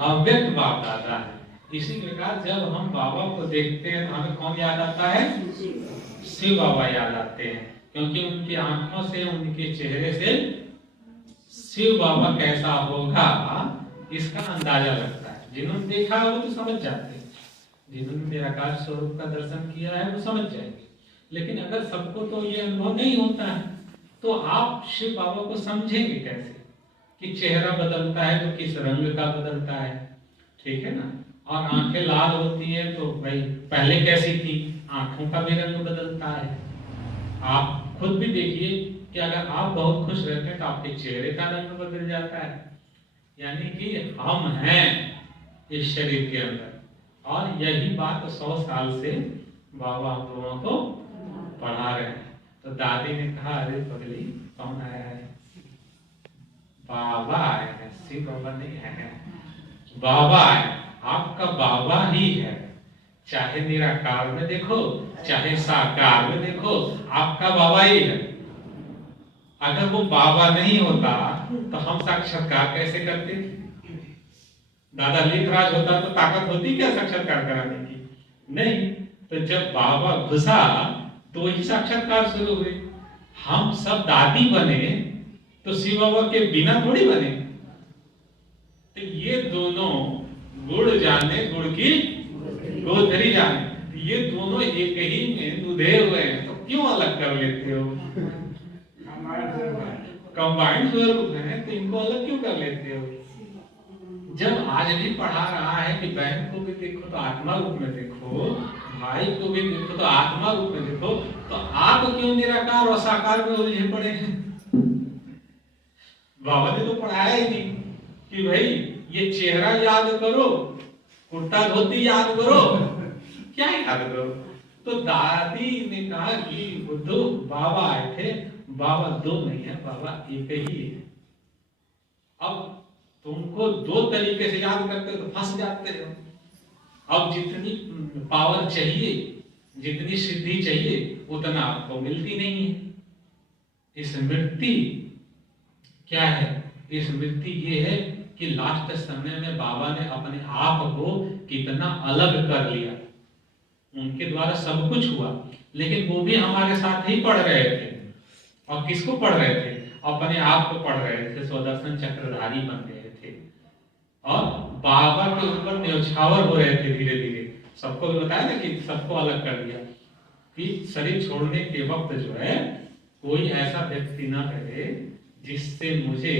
अव्यक्त बाप दादा है। इसी प्रकार जब हम बाबा को देखते हैं तो हमें कौन याद आता है? शिव बाबा याद आते हैं, क्योंकि उनकी आंखों से, उनके चेहरे से शिव बाबा कैसा होगा इसका अंदाजा लगता है। जिन्होंने देखा है वो तो समझ जाते हैं, जिन्होंने निराकार स्वरूप का दर्शन किया है वो समझ जाएंगे। लेकिन अगर सबको तो ये अनुभव नहीं होता है तो आप शिव बाबा को समझेंगे कैसे कि चेहरा बदलता है तो किस रंग का बदलता है, ठीक है ना। और आंखें लाल होती है तो भाई पहले कैसी थी, आंखों का भी रंग बदलता है। आप खुद भी देखिए कि अगर आप बहुत खुश रहते हैं तो आपके चेहरे का रंग बदल जाता है। यानी कि हम हैं इस शरीर के अंदर, और यही बात 100 साल से बाबा हम लोगों को पढ़ा रहे हैं। तो दादी ने कहा, अरे पगली कौन आया है? बाबा आए हैं, शिव बाबा नहीं आए हैं, बाबा आए। आपका बाबा ही है, चाहे निराकार में देखो चाहे साकार में देखो, आपका बाबा ही है। अगर वो बाबा नहीं होता तो हम साक्षात्कार कैसे करते? दादा लिखराज होता तो ताकत होती क्या साक्षात्कार कराने की? नहीं। तो जब बाबा घुसा तो ही साक्षात्कार शुरू हुए। हम सब दादी बने तो शिव बाबा के बिना थोड़ी बने। तो ये दोनों गुड़ जाने गुड़ की गोधरी जाने, ये दोनों एक ही में दूधे हुए हैं, तो क्यों अलग कर लेते हो? कंबाइंड स्वरूप है तो इनको अलग क्यों कर लेते हो? जब आज भी पढ़ा रहा है कि बहन को भी देखो तो आत्मा रूप में देखो, भाई को भी देखो तो आत्मा रूप में देखो, तो आप क्यों निराकार और साकार में उलझे पड़े हैं? बाबा ने तो पढ़ाया ही नहीं कि भाई ये चेहरा याद करो, कुर्ता धोती याद करो, क्या याद करो? तो दादी ने कहा कि बुद्धू बाबा आए थे, बाबा दो नहीं है, बाबा एक ही है। अब तुमको दो तरीके से याद करते हो तो फंस जाते हो। अब जितनी पावर चाहिए, जितनी सिद्धि चाहिए, उतना आपको मिलती नहीं है। स्मृति क्या है? स्मृति ये है कि लास्ट समय में बाबा ने अपने आप को कितना अलग कर लिया। उनके द्वारा सब कुछ हुआ, लेकिन वो भी हमारे साथ ही पढ़ रहे थे। और किसको पढ़ रहे थे? अपने आप को पढ़ रहे थे, स्वदर्शन चक्रधारी बन गए थे और बाबा के ऊपर न्यौछावर हो रहे थे धीरे धीरे। सबको भी बताया ना कि सबको अलग कर दिया कि शरीर छोड़ने के वक्त जो है कोई ऐसा व्यक्ति ना रहे जिससे मुझे